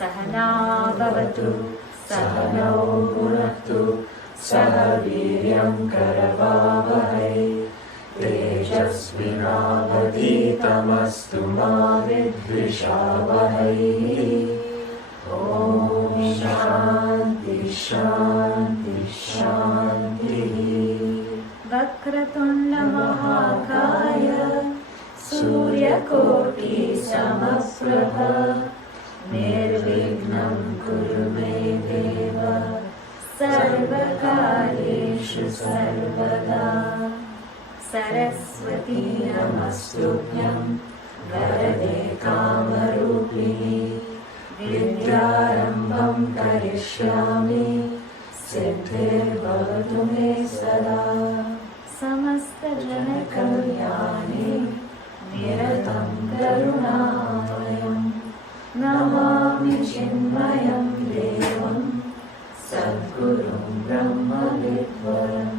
Sahana Bhavatu Sahano Bhunaktu Saha Viryam Karavavahai Tejasvinavaditamastu ma vidvishavahai. Om Shanti Shanti Shanti. Vakratunda Mahakaya Surya Koti Samaprabha Nirvignam Kuru Me Deva Sarvakareshu Sarvada. Saraswati Namastubhyam Varade Kamarupini Vidyarambham Karishyami Siddhir Bhavatu Me Sada. Samasta Jana Kalyani Niratam Karunamayam Namami Chinmayam Devam Sadgurum Brahma Vidvaram.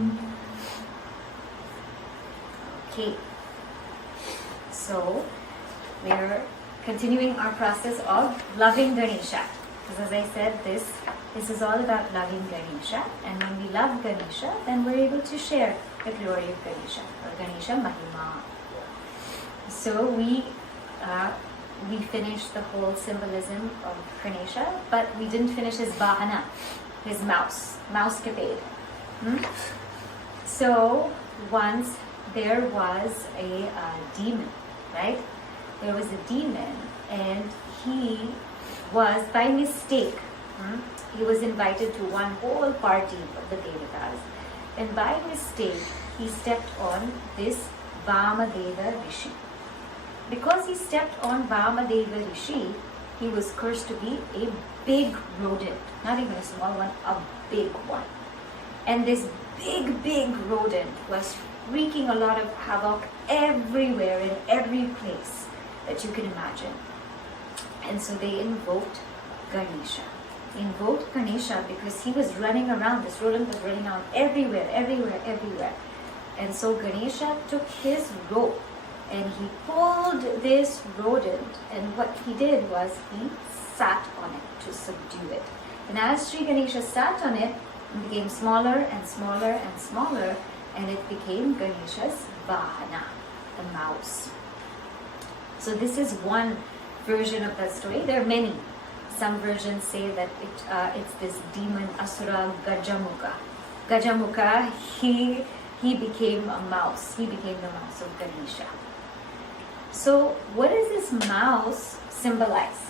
Okay, so we're continuing our process of loving Ganesha. Because as I said, this is all about loving Ganesha. And when we love Ganesha, then we're able to share the glory of Ganesha, or Ganesha Mahima. So we finished the whole symbolism of Ganesha, but we didn't finish his Vahana, his mouse-capade. So once there was a demon, right? There was a demon, and he was, by mistake, he was invited to one whole party of the Devatas, and by mistake, he stepped on this Vamadeva Rishi. Because he stepped on Vamadeva Rishi, he was cursed to be a big rodent, not even a small one, a big one. And this big rodent was wreaking a lot of havoc everywhere, in every place that you can imagine. And so they invoked Ganesha. They invoked Ganesha because he was running around, this rodent was running around everywhere. And so Ganesha took his rope and he pulled this rodent, and what he did was he sat on it to subdue it. And as Sri Ganesha sat on it, it became smaller and smaller and smaller, and it became Ganesha's Vahana, the mouse. So this is one version of that story. There are many. Some versions say that it's this demon Asura Gajamukha. Gajamukha, he became a mouse. He became the mouse of Ganesha. So what does this mouse symbolize?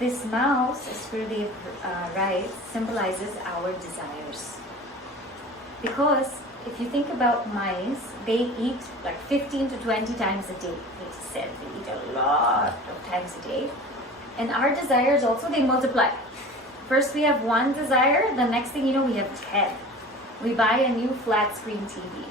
This mouse, as Gurudev writes, symbolizes our desires. Because if you think about mice, they eat like 15 to 20 times a day. They said they eat a lot of times a day. And our desires also, they multiply. First we have one desire, the next thing you know we have 10. We buy a new flat screen TV.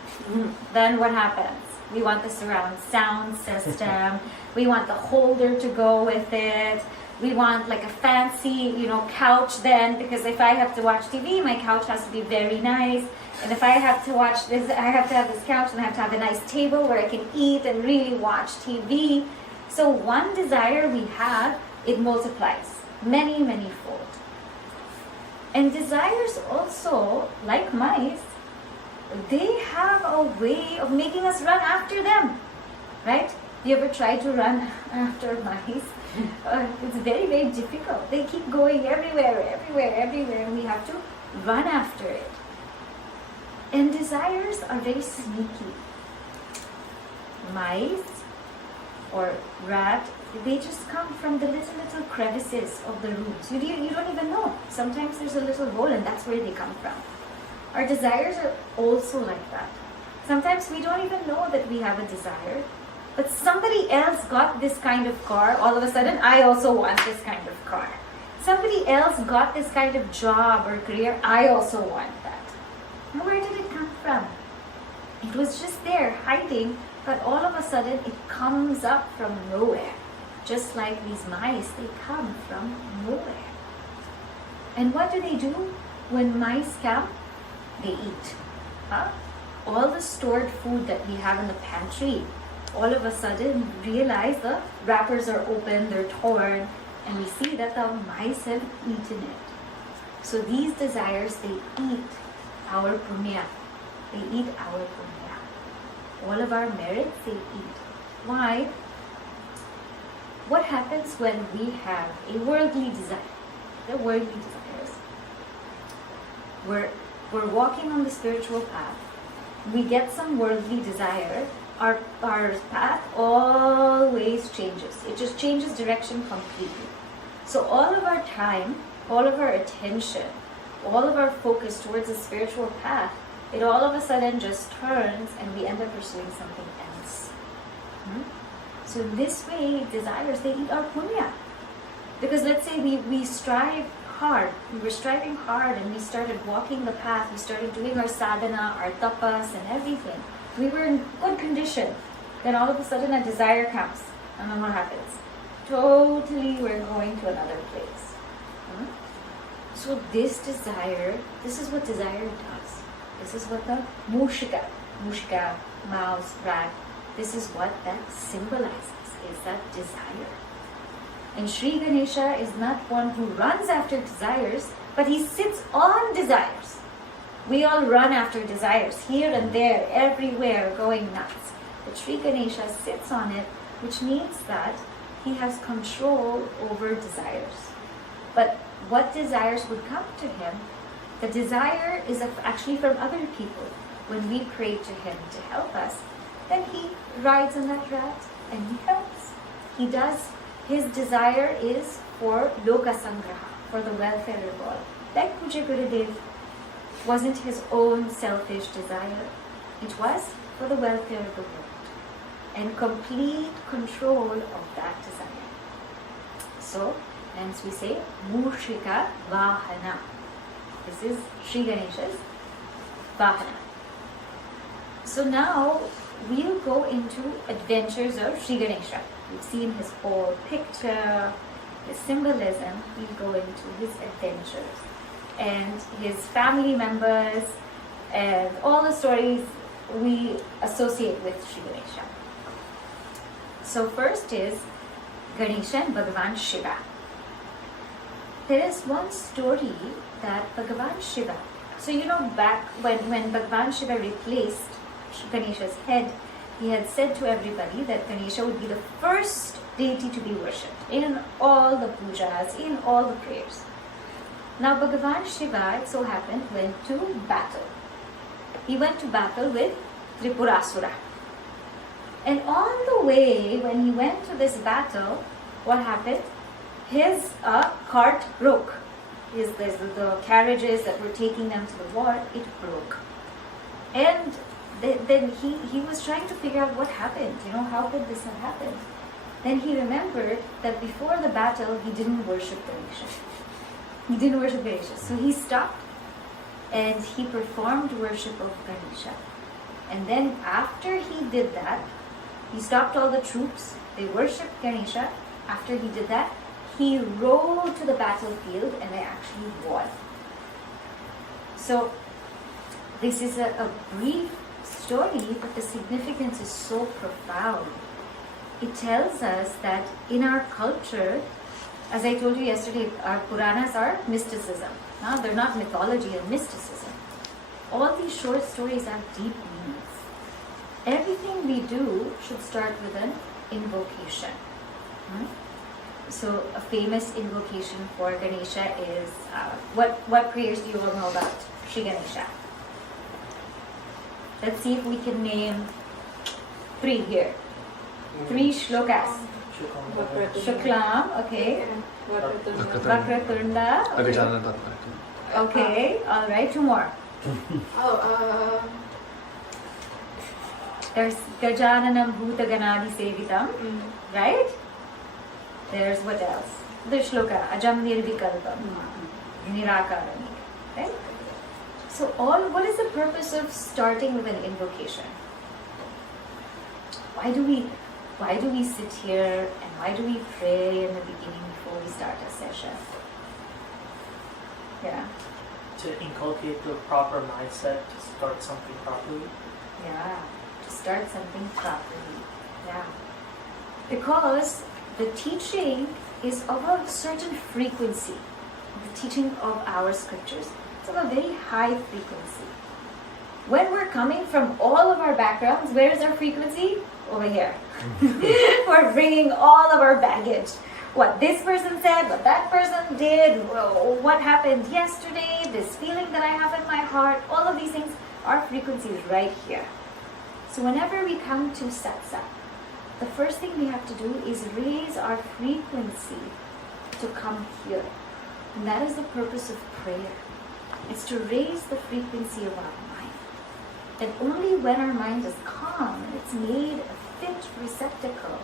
Then what happens? We want the surround sound system. We want the holder to go with it. We want like a fancy, couch then, because if I have to watch TV, my couch has to be very nice. And if I have to watch this, I have to have this couch and I have to have a nice table where I can eat and really watch TV. So one desire we have, it multiplies many fold. And desires also, like mice, they have a way of making us run after them, right? You ever try to run after mice? It's very difficult. They keep going everywhere, and we have to run after it. And desires are very sneaky. Mice or rat, they just come from the little crevices of the rooms. You don't even know. Sometimes there's a little hole and that's where they come from. Our desires are also like that. Sometimes we don't even know that we have a desire, but somebody else got this kind of car. All of a sudden, I also want this kind of car. Somebody else got this kind of job or career. I also want that. And where did it come from? It was just there hiding, but all of a sudden it comes up from nowhere. Just like these mice, they come from nowhere. And what do? When mice come? They eat. All the stored food that we have in the pantry, all of a sudden realize the wrappers are open, they're torn, and we see that the mice have eaten it. So these desires, they eat our punya. They eat our punya. All of our merits, they eat. Why? What happens when we have a worldly desire? The worldly desires. We're walking on the spiritual path. We get some worldly desire. Our path always changes. It just changes direction completely. So all of our time, all of our attention, all of our focus towards the spiritual path, it all of a sudden just turns and we end up pursuing something else. So this way, desires, they eat our punya. Because let's say we strive hard, we were striving hard and we started walking the path, we started doing our sadhana, our tapas and everything. We were in good condition. Then all of a sudden a desire comes. And then what happens? Totally we're going to another place. So this desire, this is what desire does. This is what the mushika, mouse, rat, this is what that symbolizes, is that desire. And Sri Ganesha is not one who runs after desires, but he sits on desires. We all run after desires, here and there, everywhere, going nuts. But Sri Ganesha sits on it, which means that he has control over desires. But what desires would come to him? The desire is actually from other people. When we pray to him to help us, then he rides on that rat and he helps. He does. His desire is for loka sangraha, for the welfare of all. Like Puja Gurudev wasn't his own selfish desire. It was for the welfare of the world and complete control of that desire. So, hence we say Mushika Vahana. This is Sri Ganesha's Vahana. So now we'll go into adventures of Sri Ganesha. We've seen his whole picture, his symbolism. We'll go into his adventures and his family members and all the stories we associate with Sri Ganesha. So first is Ganesha and Bhagavan Shiva. There is one story that Bhagavan Shiva, so back when Bhagavan Shiva replaced Ganesha's head, he had said to everybody that Ganesha would be the first deity to be worshipped in all the pujas, in all the prayers. Now Bhagavan Shiva, it so happened, went to battle. He went to battle with Tripurasura. And on the way, when he went to this battle, what happened? His cart broke. The carriages that were taking them to the war, it broke. And then he was trying to figure out what happened. How could this have happened? Then he remembered that before the battle, he didn't worship Ganesha. So he stopped and he performed worship of Ganesha. And then after he did that, he stopped all the troops. They worshipped Ganesha. After he did that, he rode to the battlefield and they actually won. So this is a brief story, but the significance is so profound. It tells us that in our culture, as I told you yesterday, our Puranas are mysticism. Now they're not mythology and mysticism. All these short stories have deep meanings. Everything we do should start with an invocation. So a famous invocation for Ganesha is, what prayers do you all know about Sri Ganesha? Let's see if we can name 3 here. 3 shlokas. Shuklam, okay. Vakratunda. Okay, alright, 2 more. There's Gajananam Bhuta Ganadi Sevitam, right? There's what else? The shloka, Ajam Nirvikalpam, Nirakaram, right? So what is the purpose of starting with an invocation? Why do we sit here and why do we pray in the beginning before we start a session? Yeah. To inculcate the proper mindset to start something properly. Yeah, to start something properly. Yeah. Because the teaching is of a certain frequency. The teaching of our scriptures is of a very high frequency. When we're coming from all of our backgrounds, where is our frequency? Over here. We're bringing all of our baggage. What this person said, what that person did, what happened yesterday, this feeling that I have in my heart, all of these things, our frequency is right here. So whenever we come to satsang, the first thing we have to do is raise our frequency to come here. And that is the purpose of prayer. It's to raise the frequency of our mind. And only when our mind is calm and it's made a fit receptacle,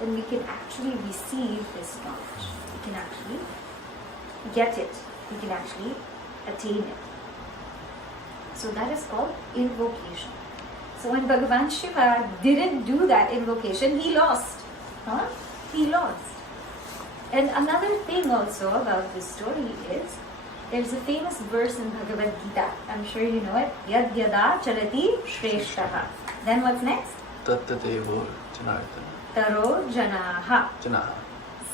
then we can actually receive this knowledge. We can actually get it. We can actually attain it. So that is called invocation. So when Bhagavan Shiva didn't do that invocation, he lost. He lost. And another thing also about this story is, there's a famous verse in Bhagavad Gita. I'm sure you know it. Yad yada chalati shreshtaha. Then what's next? Tattadevo janardana. Taro janaha. Janaha.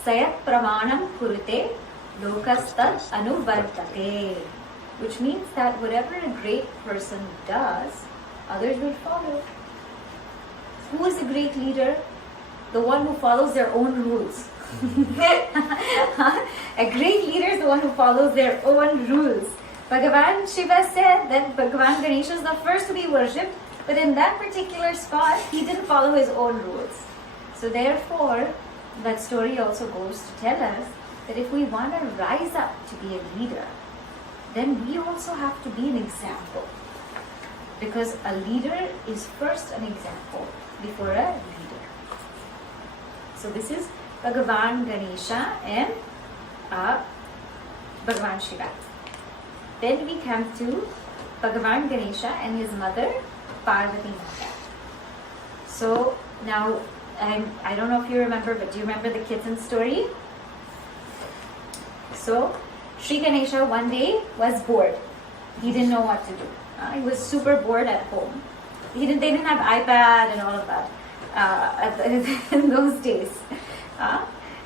Sayat pramanam kurute lokastat anuvartate. Which means that whatever a great person does, others will follow. Who is a great leader? The one who follows their own rules. A great leader is the one who follows their own rules. Bhagavan Shiva said that Bhagavan Ganesha is the first to be worshipped, but in that particular spot, he didn't follow his own rules. So therefore, that story also goes to tell us that if we want to rise up to be a leader, then we also have to be an example. Because a leader is first an example before a leader. So this is Bhagavan Ganesha and Bhagavan Shiva. Then we come to Bhagavan Ganesha and his mother Parvati Mata. So now, I don't know if you remember, but do you remember the kitten story? So Sri Ganesha one day was bored. He didn't know what to do. He was super bored at home. They didn't have iPad and all of that in those days.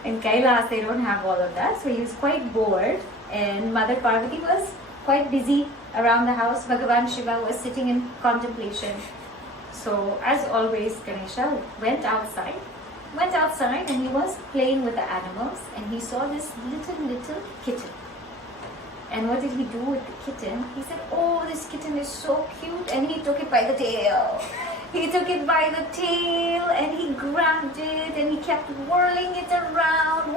In Kailas, they don't have all of that. So he was quite bored. And Mother Parvati was quite busy around the house. Bhagavan Shiva was sitting in contemplation. So as always, Ganesha went outside and he was playing with the animals. And he saw this little kitten. And what did he do with the kitten? He said, "Oh, this kitten is so cute." And he took it by the tail. He took it by the tail and he grabbed it and he kept whirling it around.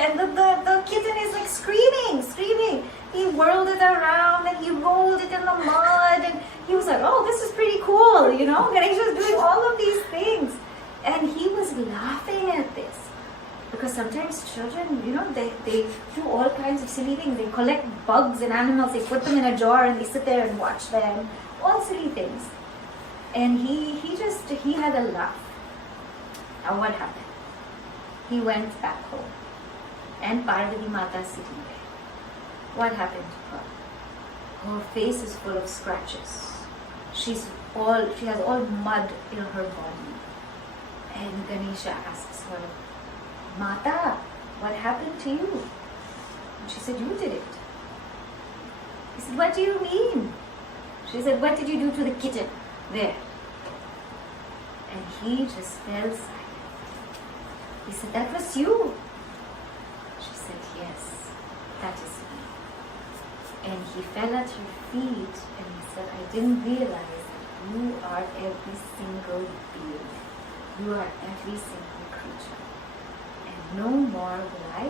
And the kitten is like screaming. He whirled it around and he rolled it in the mud. And he was like, "Oh, this is pretty cool." Ganesha was doing all of these things. And he was laughing at this. Because sometimes children, they do all kinds of silly things. They collect bugs and animals, they put them in a jar and they sit there and watch them. All silly things. And he had a laugh. Now what happened? He went back home. And Parvati Mata sitting there. What happened to her? Her face is full of scratches. She has all mud in her body. And Ganesha asks her, "Mata, what happened to you?" And she said, "You did it." He said, "What do you mean?" She said, "What did you do to the kitten there?" And he just fell silent. He said, "That was you." She said, "Yes, that is me." And he fell at her feet and he said, "I didn't realize that you are every single being. You are every single creature. And no more will I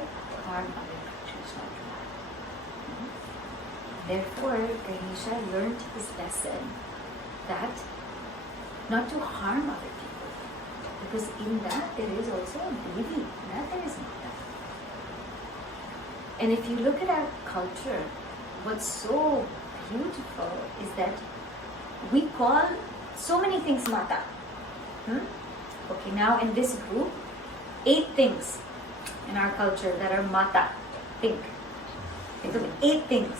harm other creatures like that." Therefore, Ganesha learned his lesson that not to harm other people. Because in that there is also a devi. In that there is mata. And if you look at our culture, what's so beautiful is that we call so many things mata. Okay, now in this group, 8 things in our culture that are mata. Think of 8 things.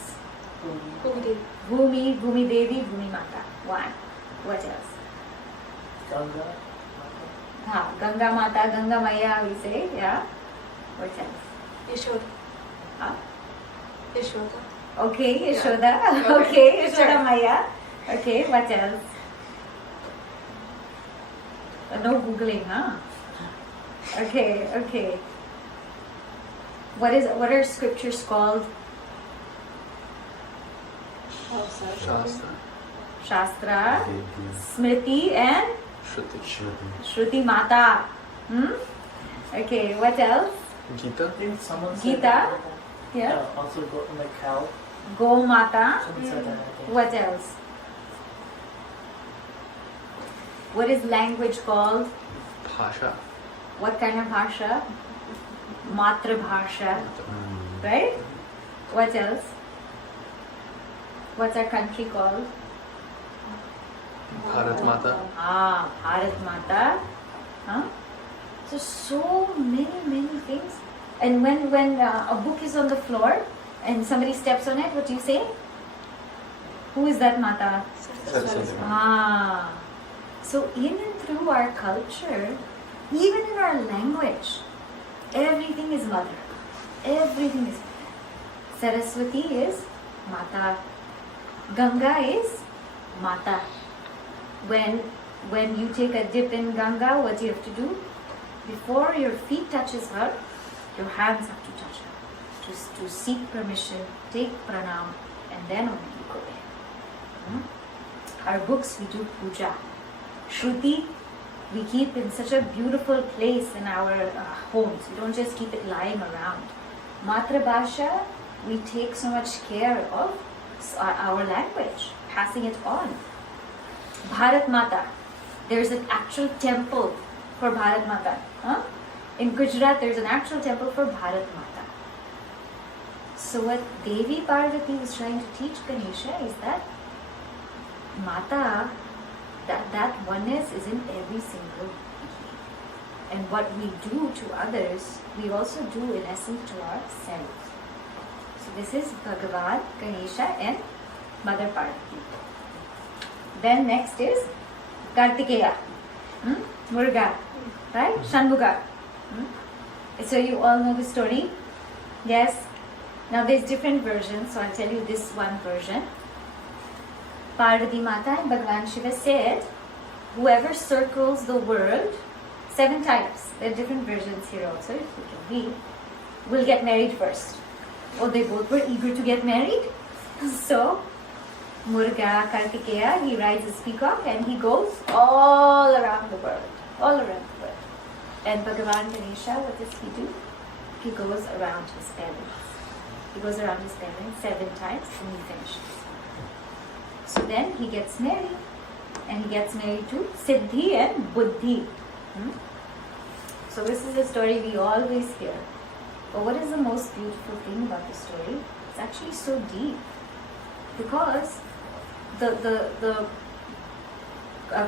Bhumi, Bhumi Devi, Bhumi Mata. 1. What else? Ganga. Ganga Mata, Ganga Maya, we say. Yeah. What else? Yashoda. Huh? Yashoda. Okay, Yashoda. Yeah. Okay, Yashoda Sure. Maya. Okay, what else? No googling, huh? Okay. What are scriptures called? Shastra, Shastra, Smriti, and Shruti, Shruti Mata. Okay, what else? Gita, I think someone said Gita? that. Yeah. Also go in the cow. Go Mata. Someone said that, I think. What else? What is language called? Bhasha, What kind of bhasha? Matra bhasha. Right? What else? What's our country called? Bharat Mata, Bharat Mata. Huh? So many things. And when a book is on the floor and somebody steps on it, what do you say? Who is that Mata? Saraswati. So in and through our culture, even in our language, everything is mother. Everything is mother. Saraswati is Mata. Ganga is Mata. When you take a dip in Ganga, what do you have to do? Before your feet touches her, your hands have to touch her. To seek permission, take pranam, and then only you go in. Our books, we do puja. Shruti, we keep in such a beautiful place in our homes. We don't just keep it lying around. Matrabhasha, we take so much care of our language, passing it on. Bharat Mata, there's an actual temple for Bharat Mata. In Gujarat, there's an actual temple for Bharat Mata. So what Devi Parvati is trying to teach Ganesha is that Mata, that oneness is in every single being. And what we do to others, we also do in essence to ourselves. So this is Bhagavan, Ganesha and Mother Parvati. Then next is Kartikeya, Muruga, right? Shanmuga. So you all know the story? Yes? Now there's different versions, so I'll tell you this one version. Parvati Mata and Bhagavan Shiva said, whoever circles the world 7 times, there are different versions here also, if you can read, will get married first. Oh, they both were eager to get married. So, Muruga, Kartikeya, he rides his peacock and he goes all around the world. All around the world. And Bhagavan Ganesha, what does he do? He goes around his parents. He goes around his parents 7 times and he finishes. So then he gets married. And he gets married to Siddhi and Buddhi. So this is a story we always hear. But what is the most beautiful thing about the story? It's actually so deep. Because the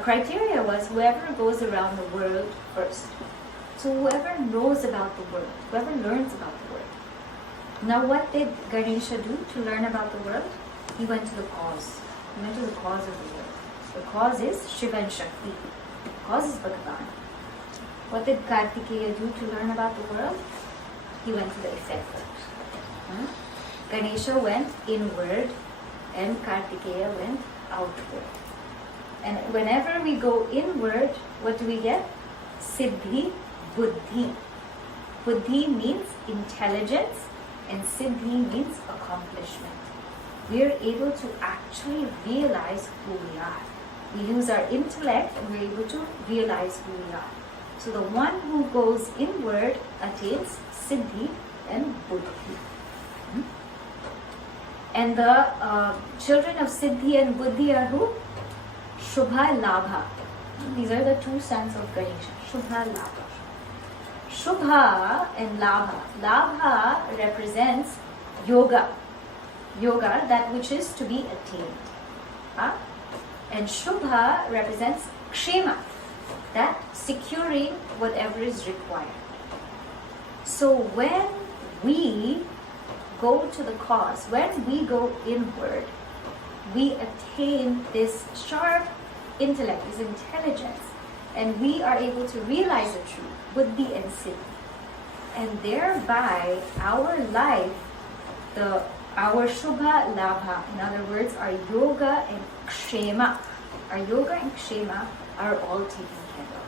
criteria was whoever goes around the world first. So whoever knows about the world, whoever learns about the world. Now what did Ganesha do to learn about the world? He went to the cause. He went to the cause of the world. The cause is Shiva and Shakti. The cause is Bhagavan. What did Kartikeya do to learn about the world? He went to the effect. Ganesha went inward and Kartikeya went outward. And whenever we go inward, what do we get? Siddhi, Buddhi. Buddhi means intelligence and Siddhi means accomplishment. We are able to actually realize who we are. We use our intellect and we're able to realize who we are. So the one who goes inward attains Siddhi and Buddhi. And the children of Siddhi and Buddhi are who? Shubha and Labha. These are the 2 sons of Ganesha. Shubha and Labha. Shubha and Labha. Labha represents yoga. Yoga, that which is to be attained. And Shubha represents Kshema, that securing whatever is required. So when we go to the cause, when we go inward, we attain this sharp intellect, this intelligence and we are able to realize the truth, buddhi and siddhi. And thereby our life, our shubha labha, in other words, our yoga and kshema, are all taken care of.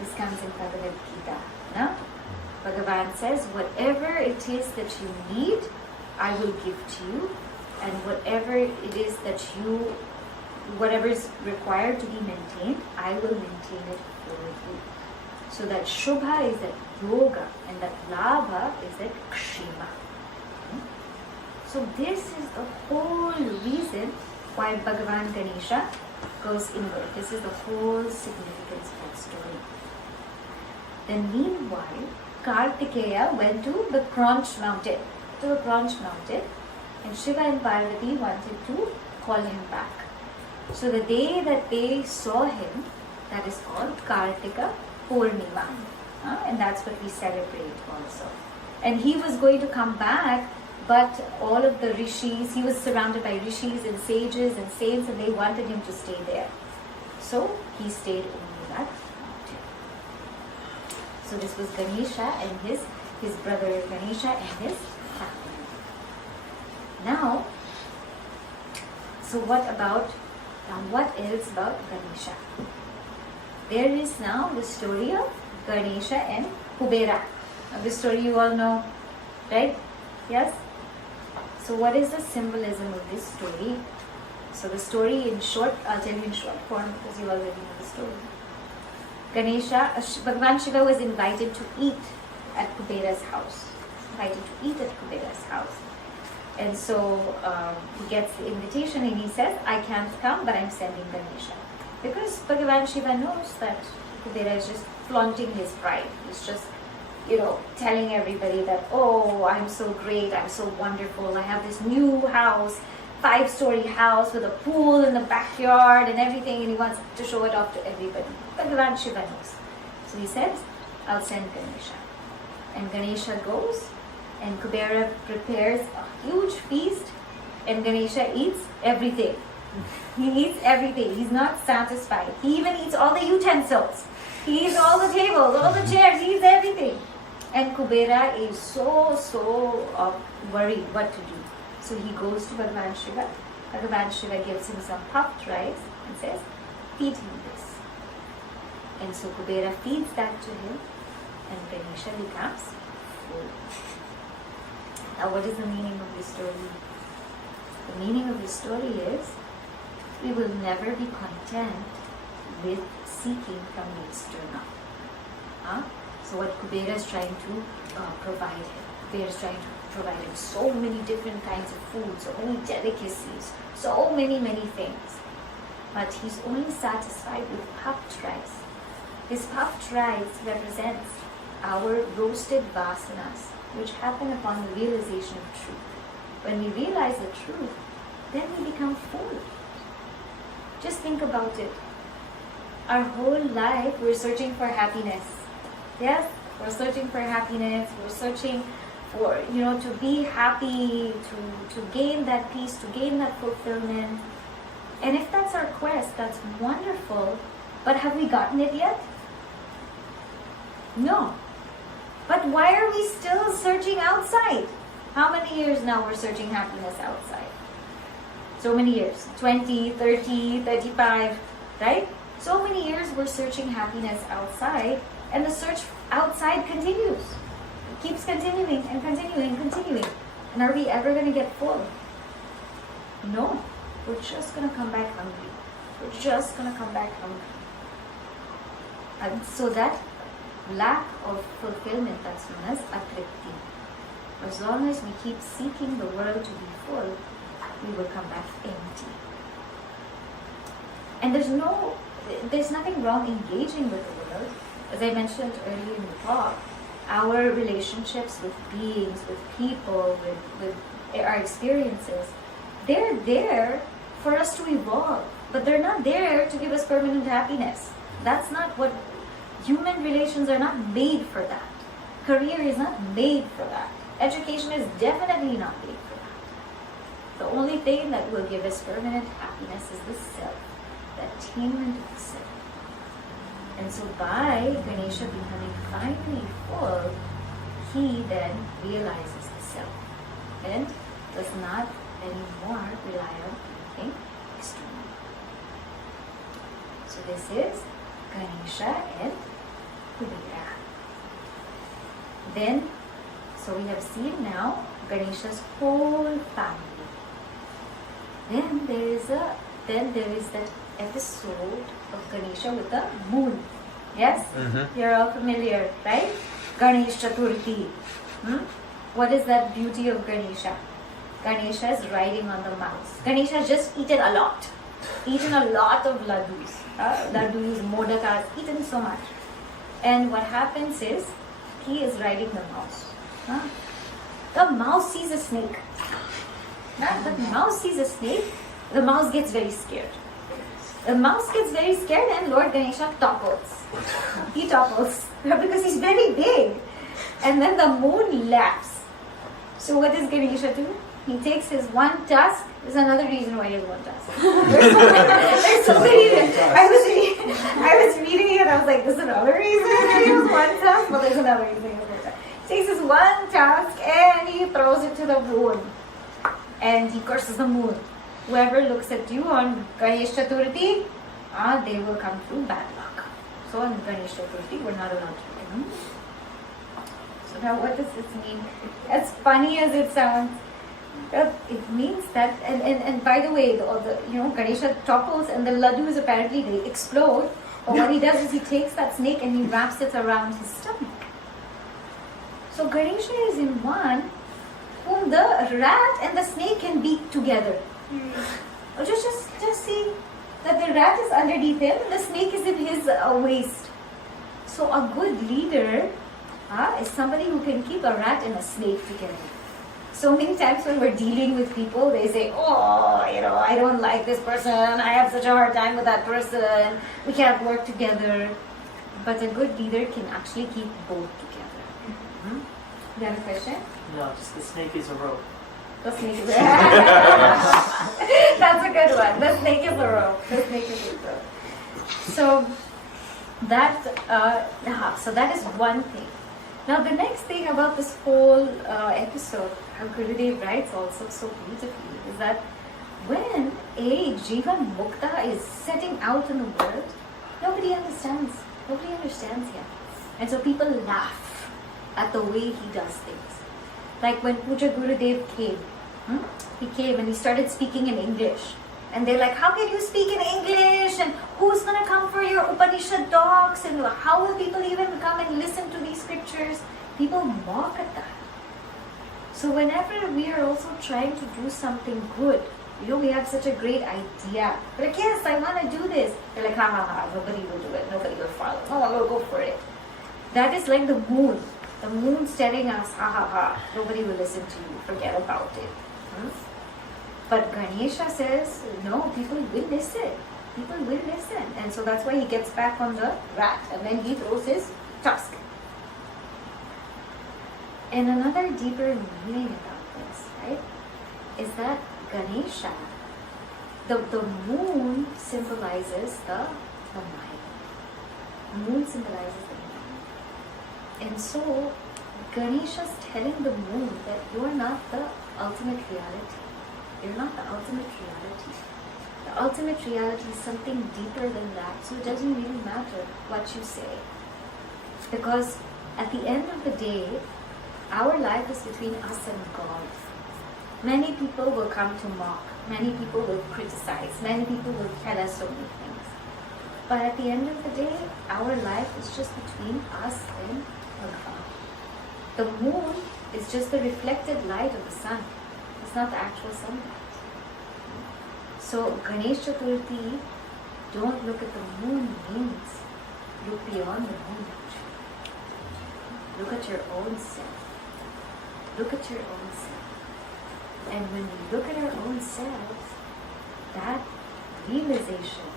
This comes in Bhagavad Gita. No? Bhagavan says, whatever it is that you need, I will give to you, and whatever it is that whatever is required to be maintained, I will maintain it for you. So that shubha is that yoga, and that labha is that kshema. So this is the whole reason why Bhagavan Ganesha goes inward. This is the whole significance of that story. Then meanwhile, Kartikeya went to the Cronch mountain, and Shiva and Parvati wanted to call him back. So the day that they saw him, that is called Kartika Purnima, and that's what we celebrate also. And he was going to come back, but all of the rishis, he was surrounded by rishis and sages and saints, and they wanted him to stay there. So he stayed only that mountain. So this was Ganesha and his brother Ganesha and his family. Now, so what else about Ganesha? There is now the story of Ganesha and Kubera. Now this story you all know, right? Yes? So what is the symbolism of this story? So the story in short, I'll tell you in short form because you already know the story. Ganesha, Bhagavan Shiva was invited to eat at Kubera's house. And so he gets the invitation and he says, I can't come, but I'm sending Ganesha. Because Bhagavan Shiva knows that Kubera is just flaunting his pride. He's just, telling everybody that, oh, I'm so great, I'm so wonderful, I have this new house, 5-story house with a pool in the backyard and everything, and he wants to show it off to everybody. Bhagavan Shiva knows. So he says, I'll send Ganesha. And Ganesha goes, and Kubera prepares a huge feast, and Ganesha eats everything. He eats everything. He's not satisfied. He even eats all the utensils. He eats all the tables, all the chairs. He eats everything. And Kubera is so worried what to do. So he goes to Bhagavan Shiva. Bhagavan Shiva gives him some puffed rice and says, feed him this. And so Kubera feeds that to him, and Ganesha becomes full. Now what is the meaning of this story? The meaning of this story is, we will never be content with seeking from the external. So what Kubera is trying to provide him, Kubera is trying to provide him so many different kinds of food, so many delicacies, so many things. But he's only satisfied with puffed rice. This puffed rice represents our roasted vasanas, which happen upon the realization of truth. When we realize the truth, then we become full. Just think about it. Our whole life we're searching for happiness. Yes? We're searching for happiness. We're searching for, to be happy, to gain that peace, to gain that fulfillment. And if that's our quest, that's wonderful. But have we gotten it yet? No. But why are we still searching outside? How many years now we're searching happiness outside? So many years. 20, 30, 35, right? So many years we're searching happiness outside, and the search outside continues. It keeps continuing and continuing and continuing. And are we ever going to get full? No. We're just going to come back hungry. We're just going to come back hungry. And so that lack of fulfillment, that's known as atripti. As long as we keep seeking the world to be full, we will come back empty. And there's nothing wrong engaging with the world. As I mentioned earlier in the talk, our relationships with beings, with people, with our experiences, they're there for us to evolve, but they're not there to give us permanent happiness. That's not what human relations are not made for that. Career is not made for that. Education is definitely not made for that. The only thing that will give us permanent happiness is the self, the attainment of the self. And so by Ganesha becoming finally full, he then realizes the self and does not anymore rely on anything external. So this is Ganesha and Kubera. Then, so we have seen now Ganesha's whole family. Then there is that episode of Ganesha with the moon. Yes? Mm-hmm. You're all familiar, right? Ganesh Chaturthi. What is that beauty of Ganesha? Ganesha is riding on the mouse. Ganesha has just eaten a lot of laddus. Laddus, modakas, eaten so much. And what happens is, he is riding the mouse. The mouse sees a snake. The mouse sees a snake, the mouse gets very scared. The mouse gets very scared and Lord Ganesha topples. He topples because he's very big. And then the moon laughs. So what does Ganesha do? He takes his one tusk. There's another reason why he has one tusk. There's so many. I was reading it and I was like, there's another reason why he has one tusk. But there's another reason he has one tusk. He takes his one tusk and he throws it to the moon. And he curses the moon. Whoever looks at you on Ganesh Chaturthi, they will come through bad luck. So on Ganesh Chaturthi, we're not allowed to. So now what does this mean? As funny as it sounds, it means that, and by the way, Ganesha topples and the laddus apparently they explode. But what he does is he takes that snake and he wraps it around his stomach. So Ganesha is in one whom the rat and the snake can beat together. Just see that the rat is underneath him and the snake is in his waist. So a good leader is somebody who can keep a rat and a snake together. So many times when we're dealing with people, they say, I don't like this person, I have such a hard time with that person, we can't work together. But a good leader can actually keep both together. You have a question? No, just the snake is a rope. The snake is That's a good one. The snake is a rope. The snake is a rope. So that is one thing. Now the next thing about this whole episode, how Gurudev writes also so beautifully, is that when a Jivan Mukta is setting out in the world, nobody understands. Nobody understands him. And so people laugh at the way he does things. Like when Puja Gurudev came, he came and he started speaking in English. And they're like, how can you speak in English? And who's going to come for your Upanishad talks? And how will people even come and listen to these scriptures? People mock at that. So whenever we are also trying to do something good, we have such a great idea. We're like, yes, I want to do this. They're like, ha, nobody will do it. Nobody will follow. No one will go for it. That is like the moon. The moon's telling us, ha, nobody will listen to you. Forget about it. But Ganesha says, no, people will listen. People will listen. And so that's why he gets back on the rat and then he throws his tusk. And another deeper meaning about this, right, is that Ganesha, the moon symbolizes the mind. The moon symbolizes the mind. And so Ganesha's telling the moon that you are not the ultimate reality. You're not the ultimate reality. The ultimate reality is something deeper than that. So it doesn't really matter what you say. Because at the end of the day, our life is between us and God. Many people will come to mock. Many people will criticize. Many people will tell us so many things. But at the end of the day, our life is just between us and God. The moon is just the reflected light of the sun. It's not the actual sunlight. So Ganesh Chaturthi, don't look at the moon means look beyond the moon. Look at your own self. Look at your own self. And when we look at our own selves, that realization